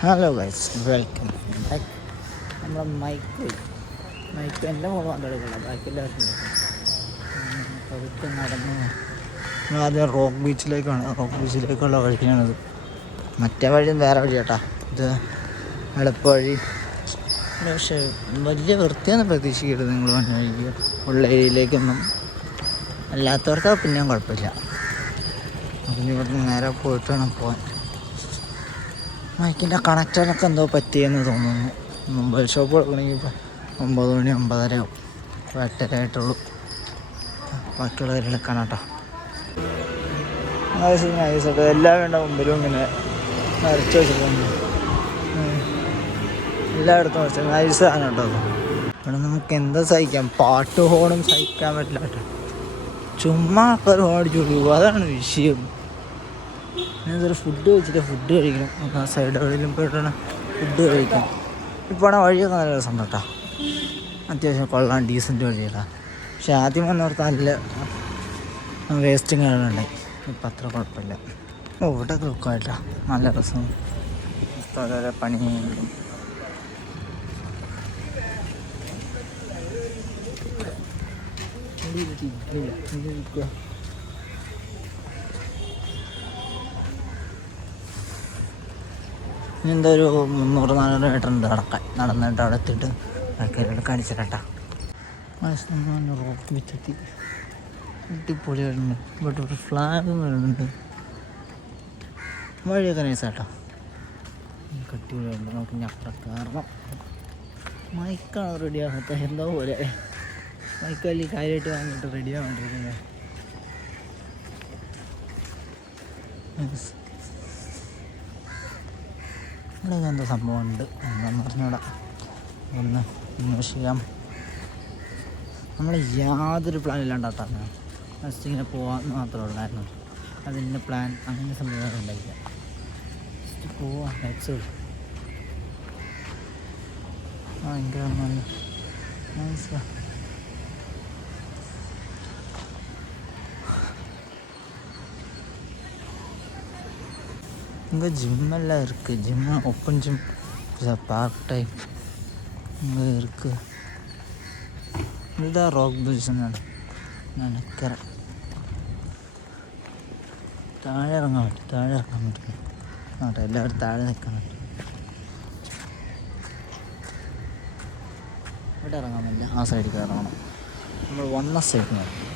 Hello guys, welcome back. നമ്മളെ mic എൻ്റെ phone വന്നെടുക്കില്ല, ബാക്കിയെല്ലാവർക്കും പതുക്കെ നടന്നു. നമ്മളാദ്യം റോക്ക് ബീച്ചിലേക്കുള്ള വഴിയാണിത്. മറ്റേ വഴിയും വേറെ വഴി കേട്ടാ, ഇത് എളുപ്പ വഴി. പക്ഷേ വലിയ വൃത്തിയൊന്നും പ്രതീക്ഷിക്കരുത് നിങ്ങൾ വന്ന വഴിക്ക്. ഉള്ള ഏരിയയിലേക്കൊന്നും അല്ലാത്തവർക്ക് പിന്നെയും കുഴപ്പമില്ല. അപ്പം ഇവിടുന്ന് നേരെ പോയിട്ട് വേണം പോകാൻ. മൈക്കിൻ്റെ കണക്ടറിനൊക്കെ എന്തോ പറ്റിയെന്ന് തോന്നുന്നു. മൊബൈൽ ഷോപ്പ് കൊടുക്കണമെങ്കിൽ ഇപ്പോൾ 9 മണി 9:30 ആവും. ഇപ്പോൾ 8:30 ആയിട്ടുള്ളൂ. ബാക്കിയുള്ളവരെല്ലാം കാണാട്ടോ. നൈസായിട്ട് എല്ലാവരുടെ മുമ്പിലും ഇങ്ങനെ വരച്ച് വെച്ചിട്ടുണ്ട്. എല്ലായിടത്തും വെച്ചാൽ നൈസാണ് കേട്ടോ. ഇവിടെ നമുക്ക് എന്താ സഹിക്കാം, പാട്ട് ഹോണും സഹിക്കാൻ പറ്റില്ല കേട്ടോ. ചുമ്മാ ആൾക്കാർ ഓടിച്ചു കൊടുക്കും, അതാണ് വിഷയം. ഞാനതൊരു ഫുഡ് കഴിക്കണം. ആ സൈഡ് എവിടെയെങ്കിലും പോയിട്ടാണ് ഫുഡ് കഴിക്കാം. ഇപ്പോൾ വഴിയൊക്കെ നല്ല രസം കേട്ടോ, അത്യാവശ്യം കൊള്ളാൻ ഡീസൻറ്റ് വഴിയല്ല. പക്ഷെ ആദ്യം വന്നവർക്ക് നല്ല വേസ്റ്റും കാണുന്നുണ്ടായി. ഇപ്പം അത്ര കുഴപ്പമില്ല. ഇവിടെ നോക്കാട്ടോ, നല്ല രസം. ഓരോരോ പണിയും ഇനി എന്തോ ഒരു 300-400 മീറ്റർ ഉണ്ട് നടന്നിട്ട് അവിടെ എത്തിയിട്ട് ആൾക്കാരോട് കാണിച്ചിട്ടാ. റോക്ക് ബീച്ചെത്തി, അടിപൊളിയായിട്ടുണ്ട്. ഇവിടെ ഒരു ഫ്ലാഗും വരുന്നുണ്ട്. വഴിയൊക്കെ നൈസാട്ടോ, കട്ടിയുണ്ട്. നമുക്ക് ഞപ്പറ കയറണം. മൈക്കാണ് റെഡിയാകാത്ത എന്തോ പോലെ. മൈക്ക് വലിയ കാര്യമായിട്ട് വാങ്ങിയിട്ട് റെഡിയാകൊണ്ടിരിക്കുന്നത്. ഇവിടെ എന്തോ സംഭവമുണ്ട്, എന്താണെന്ന് പറഞ്ഞൂടാ. ഒന്ന് അന്വേഷിക്കാം. നമ്മൾ യാതൊരു പ്ലാൻ ഇല്ലാണ്ടാട്ടാണ്, ജസ്റ്റ് ഇങ്ങനെ പോകാമെന്ന് മാത്രമേ ഉള്ളായിരുന്നു. അതിൻ്റെ പ്ലാൻ അങ്ങനെ സംഭവം ഉണ്ടായില്ല. ജസ്റ്റ് പോവാം, ലെറ്റ്സ് ഗോ. ഭയങ്കര മനസ്സിലാ. இங்கே ஜிம்மெல்லாம் இருக்குது. Gym open gym, park type இங்கே இருக்குது. இதுதான் ராக் பீச்ன்னு நினைக்கிறேன். താഴെ ഇറങ്ങാൻ പറ്റും. ആട്ടെ, എല്ലാവരും താഴെ നിൽക്കാൻ പറ്റും. ഇവിടെ ഇറങ്ങാൻ പറ്റില്ല, ആ സൈഡിൽ ഇറങ്ങണം. നമ്മൾ വന്ന സൈഡിൽ നിന്ന്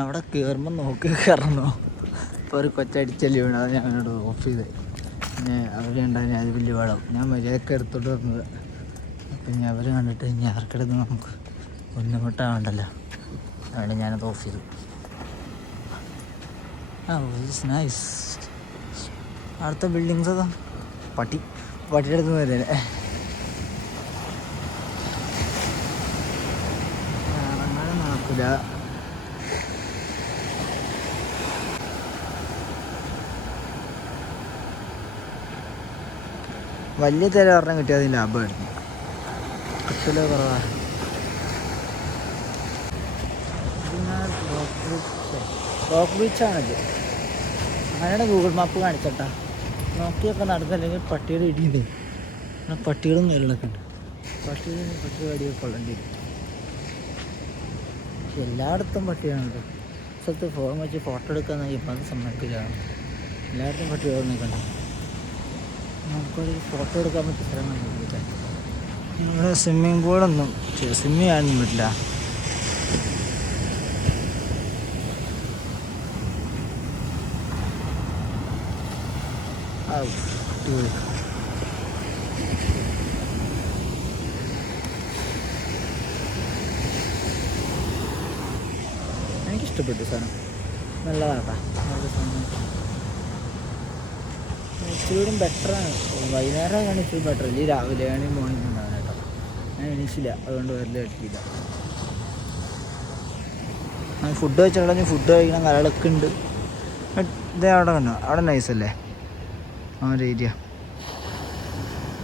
അവിടെ കയറുമ്പോൾ നോക്കി കയറണോ. ഇപ്പോൾ ഒരു കൊച്ചടിച്ചല്ലേ വീണത്, അത് ഞാൻ അവനോട് ഓഫ് ചെയ്ത്. പിന്നെ അവരുണ്ടായിരുന്നു, അത് വലിയ വെള്ളം. ഞാൻ മര്യാദക്ക് എടുത്തോട്ട് വന്നത്. പിന്നെ അവർ കണ്ടിട്ട് ഇനി ആർക്കിടന്ന് നമുക്ക് ബുദ്ധിമുട്ടാവണ്ടല്ലോ, അതുകൊണ്ട് ഞാനത് ഓഫ് ചെയ്തു. നൈസ്. അടുത്ത ബിൽഡിങ്സ് അതാ. പട്ടിയുടെ അടുത്ത് വരല്ലേ. ഇറങ്ങാനും നടക്കില്ല. വലിയ തിര പറഞ്ഞാൽ കിട്ടിയത് ലാഭമായിരുന്നു. കിട്ടല് കുറവാണ്. റോക്ക് ബീച്ചാണിത്. അങ്ങനെയാണ് ഗൂഗിൾ മാപ്പ് കാണിച്ചട്ടാ. നോക്കിയൊക്കെ നടന്നല്ലെങ്കിൽ പട്ടിയുടെ ഇടിയുണ്ട്. പട്ടികളും മേളിലൊക്കെ ഉണ്ട്. പട്ടി അടിയൊക്കെ കൊള്ളേണ്ടി വരും. പക്ഷെ എല്ലായിടത്തും പട്ടിയാണല്ലോ. സ്ഥലത്ത് ഫോൺ വെച്ച് ഫോട്ടോ എടുക്കാൻ നോക്കിയപ്പോൾ അത് സമ്മതിക്കില്ല. എല്ലായിടത്തും പട്ടികൾ നിൽക്കണ്ട. നമുക്കൊരു ഫോട്ടോ എടുക്കാൻ പറ്റിയ സ്ഥലങ്ങളൊന്നുമില്ല. ഇവിടെ സ്വിമ്മിങ് പൂളൊന്നും സ്വിമ്മിങ് ചെയ്യാനൊന്നും പറ്റില്ല. എനിക്കിഷ്ടപ്പെട്ടു സാധനം, നല്ലതാട്ടാ. ഇച്ചിരി ബെറ്ററാണ്. വൈകുന്നേരമാണ് ഇച്ചിരി ബെറ്റർ. ഇല്ലെങ്കിൽ രാവിലെ ആണെങ്കിൽ മോർണിംഗ് ഉണ്ടാകാൻ കേട്ടോ. ഞാൻ എണീച്ചില്ല, അതുകൊണ്ട് വരല് പറ്റിയില്ല. ഫുഡ് കഴിച്ചിട്ടുണ്ടെങ്കിൽ ഫുഡ് കഴിക്കണം കലകളൊക്കെ ഉണ്ട്. ഇത് അവിടെ കണ്ടോ, അവിടെ നൈസല്ലേ ആ ഒരു ഏരിയ,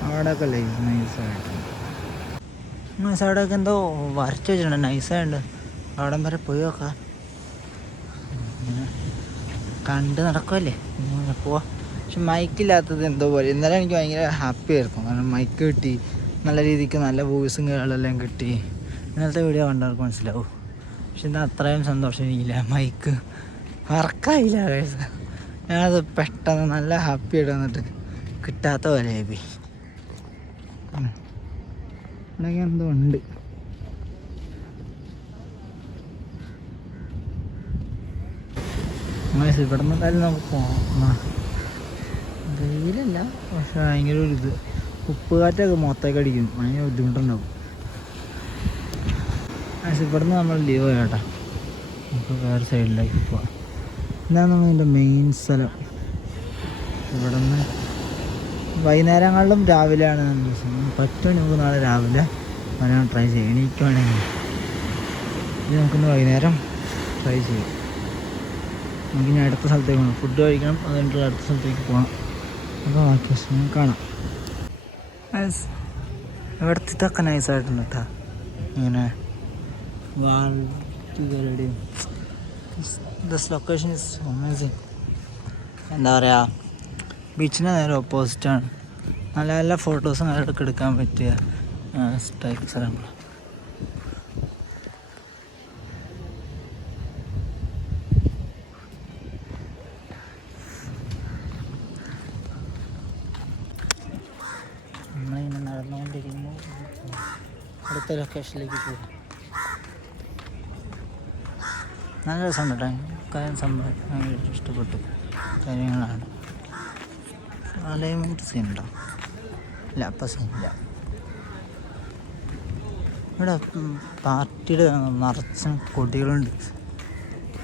അവിടെയൊക്കെ നൈസവിടെയൊക്കെ എന്തോ വരച്ച് വെച്ചിട്ടുണ്ട്, നൈസായുണ്ട്. അവിടം വരെ പോയി നോക്കാം, കണ്ട് നടക്കുമല്ലേ പോവാ. പക്ഷെ മൈക്കില്ലാത്തത് എന്തോ പോലെ. ഇന്നലെ എനിക്ക് ഭയങ്കര ഹാപ്പി ആയിരുന്നു, കാരണം മൈക്ക് കിട്ടി, നല്ല രീതിക്ക് നല്ല വോയിസും കേളെല്ലാം കിട്ടി. ഇന്നലത്തെ വീഡിയോ കണ്ടവർക്ക് മനസ്സിലാവും. പക്ഷെ ഇന്ന് അത്രയും സന്തോഷം എനിക്കില്ല, മൈക്ക് വർക്കായില്ല. ഞാനത് പെട്ടെന്ന് നല്ല ഹാപ്പി ആയിട്ട് വന്നിട്ട് കിട്ടാത്ത പോലെ പോയി. ഇവിടെ എന്തോ ഉണ്ട്. ഇവിടെ നിന്ന് എന്തായാലും നമുക്ക് പോകാം. വെയിലല്ല, പക്ഷെ ഭയങ്കര ഒരു ഇത് ഉപ്പുകാറ്റൊക്കെ മൊത്തമൊക്കെ അടിക്കും, ഭയങ്കര ബുദ്ധിമുട്ടുണ്ടാവും. ഇവിടെ നിന്ന് നമ്മൾ ലീവ് കേട്ടാ, നമുക്ക് വേറെ സൈഡിലേക്ക് പോവാം. ഇതാണ് ഇതിൻ്റെ മെയിൻ സ്ഥലം. ഇവിടെ നിന്ന് വൈകുന്നേരങ്ങളിലും രാവിലെയാണ് പറ്റുമെങ്കിൽ നമുക്ക് നാളെ രാവിലെ വരാൻ ട്രൈ ചെയ്യാം. എണീക്കുവാണെങ്കിൽ ഇത് നമുക്കിന്ന് വൈകുന്നേരം ട്രൈ ചെയ്യാം. നമുക്കിനി അടുത്ത സ്ഥലത്തേക്ക് പോകണം, ഫുഡ് കഴിക്കണം, അത് കഴിഞ്ഞിട്ട് അടുത്ത സ്ഥലത്തേക്ക് പോകണം. അപ്പോൾ ബാക്കി നമുക്ക് കാണാം. ഇവിടുത്തെ ഇതൊക്കെ നൈസായിട്ടുണ്ട് കേട്ടോ, ഇങ്ങനെ വാൾഡുകളുടെയും. This location is amazing. എന്താ പറയുക, ബീച്ചിന് നേരെ ഓപ്പോസിറ്റാണ്. നല്ല നല്ല ഫോട്ടോസും കാര്യങ്ങളൊക്കെ എടുക്കാൻ പറ്റിയ സ്ഥലങ്ങൾ. നമ്മളിങ്ങനെ നടന്നുകൊണ്ടിരിക്കുന്നു, അടുത്ത ലൊക്കേഷനിലേക്ക് പോകും. നല്ല രസമുണ്ട് കേട്ടോ, കാര്യം സംഭവം ഭയങ്കര ഇഷ്ടപ്പെട്ടു കാര്യങ്ങളാണ്. അലൈൻമെൻറ്റ് സീനുണ്ടോ? ഇല്ല, അപ്പം സീനില്ല. ഇവിടെ പാർട്ടിയുടെ നിറച്ചും കൊടികളുണ്ട്.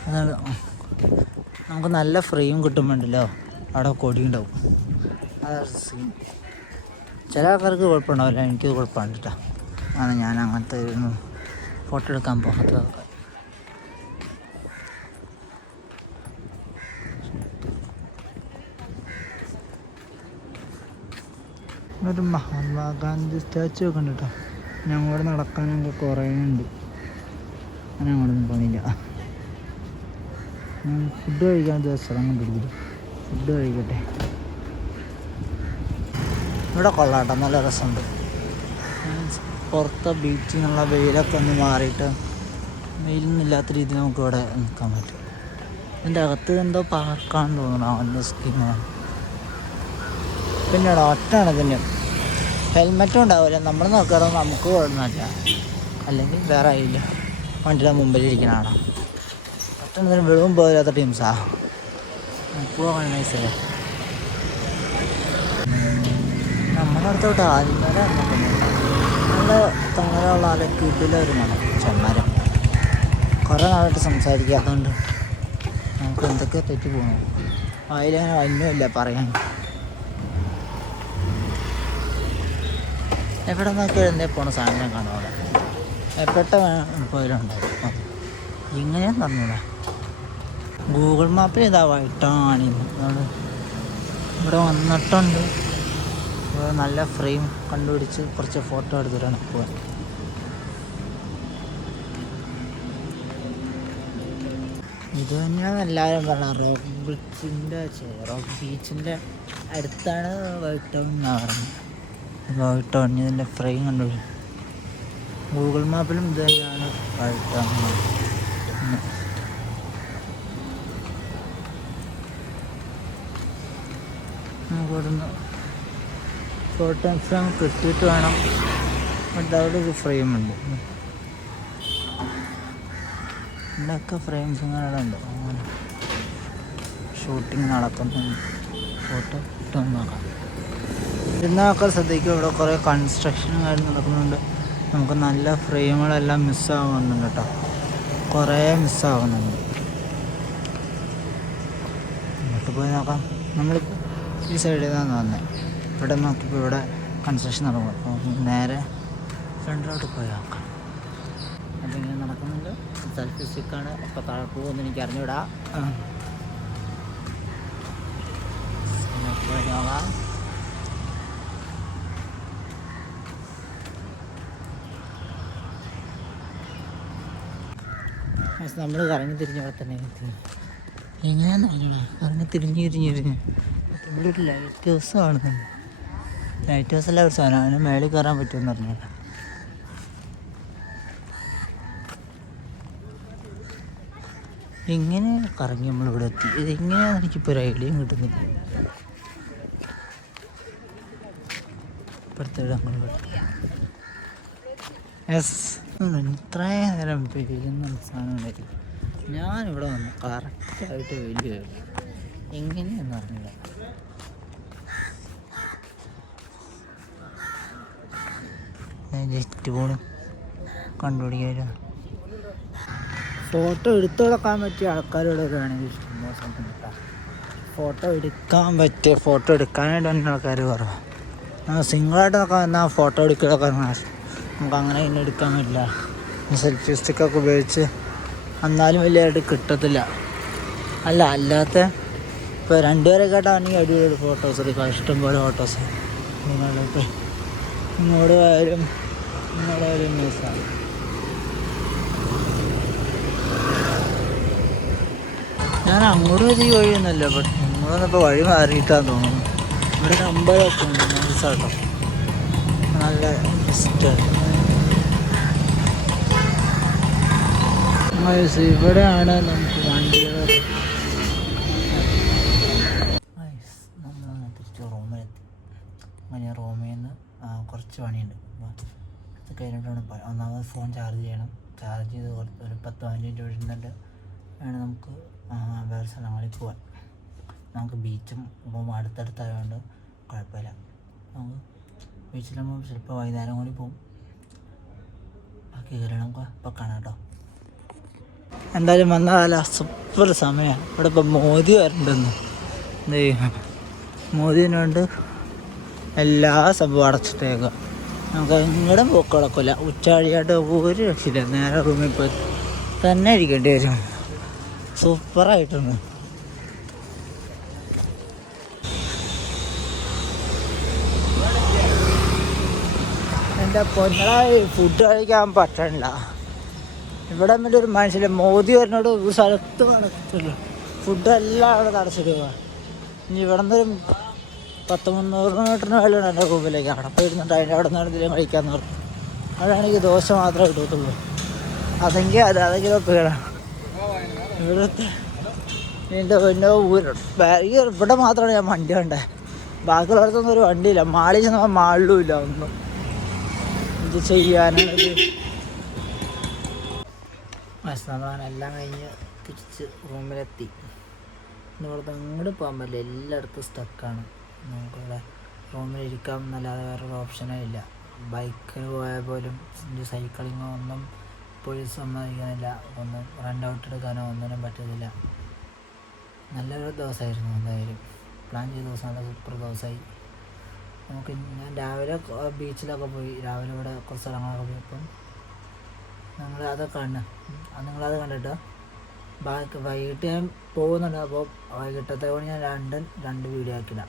അതാണ് നമുക്ക് നല്ല ഫ്രെയിം കിട്ടുമ്പോണ്ടല്ലോ അവിടെ കൊടി ഉണ്ടാവും, അതാണ് സീൻ. ചില ആൾക്കാർക്ക് കുഴപ്പമുണ്ടാവില്ല, എനിക്കത് കുഴപ്പമുണ്ട് കേട്ടോ. ആണ് ഞാൻ അങ്ങനത്തെ ഒരു ഫോട്ടോ എടുക്കാൻ പോകാത്തതൊക്കെ. ഒരു മഹാത്മാഗാന്ധി സ്റ്റാച്ചു ഒക്കെ ഉണ്ട് കേട്ടോ. ഞങ്ങളോട് നടക്കാനൊക്കെ കുറേ ഉണ്ട്, ഞാൻ അങ്ങോട്ടൊന്നും പോണില്ല. ഞാൻ ഫുഡ് കഴിക്കാൻ സ്ഥലം കണ്ടുപിടിക്കില്ല, ഫുഡ് കഴിക്കട്ടെ. ഇവിടെ കൊള്ളാട്ടോ, നല്ല രസമുണ്ട്. പുറത്തെ ബീച്ചിൽ നിന്നുള്ള വെയിലൊക്കെ ഒന്ന് മാറിയിട്ട് വെയിലൊന്നുമില്ലാത്ത രീതിയിൽ നമുക്ക് ഇവിടെ നിൽക്കാൻ പറ്റും. ഇതിൻ്റെ അകത്ത് എന്തോ പാർക്കാണെന്ന് തോന്നുന്നു, അവൻ്റെ സ്കീമാണ്. പിന്നെ ഒറ്റാണ് ഇതിൻ്റെ ഹെൽമെറ്റും ഉണ്ടാവില്ല. നമ്മൾ നോക്കാറോ നമുക്ക് കുഴപ്പമില്ല, അല്ലെങ്കിൽ വേറെ ആയില്ല വണ്ടിയുടെ മുമ്പിലിരിക്കണതാണ്. ഒറ്റ വെളിവും പോരാത്ത ടീംസാ. പോകാൻ നൈസല്ലേ. നമ്മളടുത്തോട്ട് ആൽമര നല്ല തങ്ങലുള്ള ആളൊക്കെ ഇതിലായിരുന്നാണ് ചെന്മാരം. കുറേ നാളായിട്ട് സംസാരിക്കാത്തതുകൊണ്ട് നമുക്ക് എന്തൊക്കെ തെറ്റി പോകണം. അതിലങ്ങനെ വന്നുമില്ല പറയാൻ. എവിടെ നോക്കിയാൽ എന്തേ പോണ സാധനം കാണും അവിടെ, എപ്പെട്ട പോയാലും ഉണ്ടാവും. ഇങ്ങനെയും തന്നൂടാ. ഗൂഗിൾ മാപ്പിൽ ഇതാ വൈകിട്ടാണ് അതാണ്. ഇവിടെ വന്നിട്ടുണ്ട്, നല്ല ഫ്രെയിം കണ്ടുപിടിച്ച് കുറച്ച് ഫോട്ടോ എടുത്തിട്ടാണ് പോകാൻ. ഇത് തന്നെയാണ് എല്ലാവരും പറഞ്ഞത്, റോക്ക് ബീച്ചിൻ്റെ അടുത്താണ് വൈറ്റ് ടൗൺ എന്നാണ് പറഞ്ഞത്. വൈറ്റ് ടൗൺ ഇതിൻ്റെ ഫ്രെയിം കണ്ടുപിടിച്ചു. ഗൂഗിൾ മാപ്പിലും ഇത് തന്നെയാണ് വൈറ്റ് ടൗൺ. നമുക്കിവിടുന്ന് ഫോട്ടോ ഫ്രെയിം കിട്ടിയിട്ട് വേണം. അവിടെ ഒരു ഫ്രെയിമുണ്ട്, ഇവിടെയൊക്കെ ഫ്രെയിംസുകളുണ്ട്. അങ്ങനെ ഷൂട്ടിങ് നടക്കുന്നുണ്ട്, ഫോട്ടോ കിട്ടുമെന്ന് നോക്കാം. ഇരുന്നൊക്കെ ശ്രദ്ധിക്കും, ഇവിടെ കുറേ കൺസ്ട്രക്ഷനും കാര്യം നടക്കുന്നുണ്ട്. നമുക്ക് നല്ല ഫ്രെയിമുകളെല്ലാം മിസ്സാവുന്നുണ്ട് കേട്ടോ, കുറേ മിസ്സാവുന്നുണ്ട്. ഇങ്ങോട്ട് പോയി നോക്കാം. നമ്മൾ ഈ സൈഡിൽ നിന്നാണ് വന്നത്. ഇവിടെ നോക്കിയപ്പോൾ ഇവിടെ കൺസ്ട്രക്ഷൻ നടക്കും. നേരെ ഫ്രണ്ടിലോട്ട് പോയി നോക്കാം. അതിങ്ങനെ നടക്കുന്നുണ്ട്. സെൽഫി സ്റ്റിക്കാണ്. അപ്പോൾ താഴെ പോകുമെന്ന് എനിക്ക് അറിഞ്ഞൂടാ. നമ്മൾ കറങ്ങി തിരിഞ്ഞവിടെ തന്നെ എത്തി. എങ്ങനെയാണെന്ന് അറിഞ്ഞൂടാ, കറങ്ങി തിരിഞ്ഞ് ഇവിടെ ഒരു ലൈറ്റ് ഹൗസ് കാണുന്നുണ്ട്. ലൈറ്റ് ഹൗസ് അല്ല ഒരു സാധനം, അതിന് മേളിൽ കയറാൻ പറ്റുമെന്ന് അറിഞ്ഞൂടാ. എങ്ങനെ കറങ്ങി നമ്മളിവിടെ എത്തി, ഇതെങ്ങനെയാണെന്ന് എനിക്കിപ്പോൾ ഒരു ഐഡിയയും കിട്ടുന്നില്ല. ഇപ്പോഴത്തെ യെസ്, ഇത്രയും നേരം പെയ്യുന്ന സാധനം ഉണ്ടായിരുന്നു. ഞാനിവിടെ വന്നു കറക്റ്റായിട്ട് വലിയ എങ്ങനെയെന്ന് അറിഞ്ഞില്ല. ഞാൻ ജസ്റ്റ് പോണു കണ്ടുപിടിക്കാമല്ലോ. ഫോട്ടോ എടുത്തു കൊടുക്കാൻ പറ്റിയ ആൾക്കാരോടൊക്കെ വേണമെങ്കിൽ ഇഷ്ടംപോലെ സമയം കിട്ടാം. ഫോട്ടോ എടുക്കാനായിട്ട് വന്ന ആൾക്കാർ കുറവാണ്. സിംഗിളായിട്ടൊക്കെ വന്നാൽ ഫോട്ടോ എടുക്കലൊക്കെ നമുക്ക് അങ്ങനെ ഇന്നെ എടുക്കാൻ പറ്റില്ല. സെൽഫി സ്റ്റിക്കൊക്കെ ഉപയോഗിച്ച് എന്നാലും വലിയതായിട്ട് കിട്ടത്തില്ല. അല്ലാത്ത ഇപ്പോൾ രണ്ടുപേരൊക്കെ ആയിട്ടാണെങ്കിൽ അടിപൊളി ഫോട്ടോസ് എടുക്കാം, ഇഷ്ടംപോലെ ഫോട്ടോസ്. നിങ്ങളിപ്പോൾ ഇങ്ങോട്ട് പോയാലും ന്യൂസാണ്. ഞാൻ അങ്ങോട്ട് ഈ വഴിയൊന്നുമല്ല, ബട്ട് നിങ്ങളൊന്നിപ്പോൾ വഴി മാറിയിട്ടാന്ന് തോന്നുന്നു. ഇവിടെ അമ്പലമൊക്കെ ഉണ്ട്, നൈസാട്ടോ, നല്ല ഇഷ്ടമാണ്. ഇവിടെയാണ് നമുക്ക് വണ്ടികൾ. നമ്മൾ തിരിച്ച് റൂമിലെത്തി. അങ്ങനെ റൂമിൽ നിന്ന് കുറച്ച് പണിയുണ്ട്. അത് കഴിഞ്ഞിട്ടാണ് ഒന്നാമത് ഫോൺ ചാർജ് ചെയ്യണം. ചാർജ് ചെയ്ത് ഒരു 10-15 മിനിറ്റ് വരുന്നുണ്ട്. വേണം നമുക്ക് വേറെ സ്ഥലങ്ങളിൽ പോകാൻ. നമുക്ക് ബീച്ചും റൂം അടുത്തടുത്തായതുകൊണ്ട് കുഴപ്പമില്ല. നമുക്ക് ബീച്ചിലാകുമ്പോൾ ചിലപ്പോൾ വൈകുന്നേരം കൂടി പോകും. ബാക്കി കാര്യം നമുക്ക് ഇപ്പോൾ കാണാം കേട്ടോ. എന്തായാലും വന്ന കാല സൂപ്പർ സമയമാണ്. ഇവിടെ ഇപ്പം മോദി വരണ്ടെന്ന് എന്ത് ചെയ്യും, മോദിനുണ്ട് എല്ലാ സംഭവം അടച്ചിട്ടേക്കുക. നമുക്ക് എങ്ങോട്ടും പോക്ക് കിടക്കില്ല. ഉച്ചവഴിയായിട്ട് ഒരു രക്ഷയില്ല. നേരെ റൂമിൽ പോയി തന്നെ ഇരിക്കേണ്ടി വരും. സൂപ്പറായിട്ടുണ്ട്. എൻ്റെ പൊന്നടായി ഫുഡ് കഴിക്കാൻ പറ്റണില്ല. ഇവിടെ ഒരു മനുഷ്യല്ല. മോദി വരുന്നോട് ഒരു സ്ഥലത്ത് നടക്കില്ല. ഫുഡെല്ലാം അവിടെ തടച്ചിടുക. ഇനി ഇവിടെ നിന്നൊരു 100-300 മീറ്ററിന് വേണ്ടിയാണ് എൻ്റെ റൂമിലേക്ക്. അവിടെ പോയിരുന്നിട്ട് അതിൻ്റെ അവിടെ നിന്ന് എന്തെങ്കിലും കഴിക്കാമെന്ന് പറഞ്ഞു. അതാണെങ്കിൽ ദോശ മാത്രമേ കിട്ടത്തുള്ളൂ. അതെങ്കിലും പേടാണ് ഇവിടുത്തെ. എൻ്റെ പിന്നെ ഇവിടെ മാത്രമാണ് ഞാൻ വണ്ടി കണ്ടത്. ബാക്കിയുള്ളടത്തൊന്നും ഒരു വണ്ടിയില്ല. മാളിൽ ചെന്നാൽ മാളിലും ഇല്ല ഒന്നും. ഇത് ചെയ്യാനാണിത്. നമ്മളെല്ലാം കഴിഞ്ഞ് തിരിച്ച് റൂമിലെത്തി. ഇവിടുത്തെ അങ്ങോട്ട് പോകാൻ പറ്റില്ല, എല്ലായിടത്തും സ്റ്റക്കാണ്. നമുക്കിവിടെ റൂമിലിരിക്കാം എന്നല്ലാതെ വേറൊരു ഓപ്ഷനേ ഇല്ല. ബൈക്കിന് പോയാൽ പോലും സൈക്ലിങ്ങോ ഒന്നും പോലീസ് സമ്മതിക്കുന്നില്ല. ഒന്നും റെൻ്റ് ഔട്ട് എടുക്കാനോ ഒന്നിനും പറ്റത്തില്ല. നല്ലൊരു ദിവസമായിരുന്നു. എന്തായാലും പ്ലാൻ ചെയ്ത ദിവസം നല്ല സൂപ്പർ ദിവസമായി. നമുക്ക് ഞാൻ രാവിലെ ബീച്ചിലൊക്കെ പോയി. രാവിലെ ഇവിടെ കുറച്ച് സ്ഥലങ്ങളൊക്കെ പോയി. അപ്പം അതൊക്കെ നിങ്ങളത് കണ്ടിട്ട് ബാക്കി വൈകിട്ട് ഞാൻ പോകുന്നുണ്ട്. അപ്പോൾ വൈകിട്ടത്തെ കൊണ്ട് ഞാൻ രണ്ട് വീഡിയോ ആക്കിയിടാം.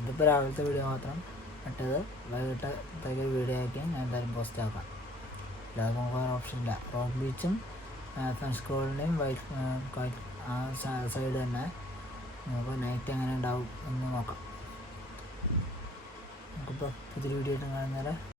ഇതിപ്പോൾ രാവിലത്തെ വീഡിയോ മാത്രം, മറ്റേത് വൈകിട്ടത്തേക്ക് വീഡിയോ ആക്കി ഞാൻ എന്തായാലും പോസ്റ്റ് ആക്കാം. അല്ലാതെ നമുക്ക് വേറെ ഓപ്ഷൻ ഇല്ല. റോക്ക് ബീച്ചും ഫ്രണ്ട്സ് കോളിൻ്റെയും ആ സൈഡ് തന്നെ നമുക്ക് നൈറ്റ് എങ്ങനെ ഉണ്ടാവും എന്ന് നോക്കാം. നമുക്കിപ്പോൾ പുതിയൊരു വീഡിയോ ആയിട്ട് കാണുന്നേരം